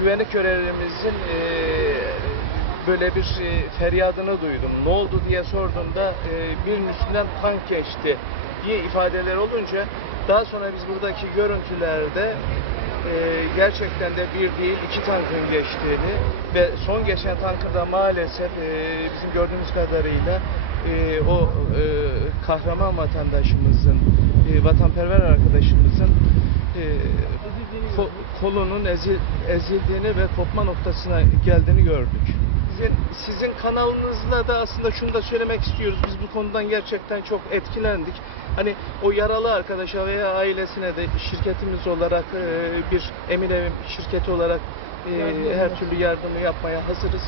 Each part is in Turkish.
güvenlik görevlimizin e, böyle bir e, feryadını duydum. Ne oldu diye sorduğumda e, birinin üstünden tank geçti diye ifadeler olunca daha sonra biz buradaki görüntülerde e, gerçekten de bir değil iki tankın geçtiğini ve son geçen tankın da maalesef e, bizim gördüğümüz kadarıyla e, o e, kahraman vatandaşımızın, e, vatanperver arkadaşımızın e, kolunun ezil- ezildiğini ve kopma noktasına geldiğini gördük. Sizin, sizin kanalınızla da aslında şunu da söylemek istiyoruz. Biz bu konudan gerçekten çok etkilendik. Hani o yaralı arkadaşa veya ailesine de şirketimiz olarak e, bir emin evim şirketi olarak e, her türlü yardımı yapmaya hazırız.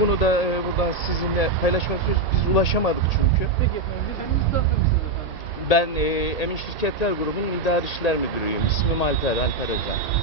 Bunu da e, buradan sizinle paylaşmak istiyoruz. Biz ulaşamadık çünkü. Peki efendim, biz misiniz efendim? Ben e, Emin Şirketler Grubu'nun idari işler müdürüyüm. İsmim Alper, Alper Özel.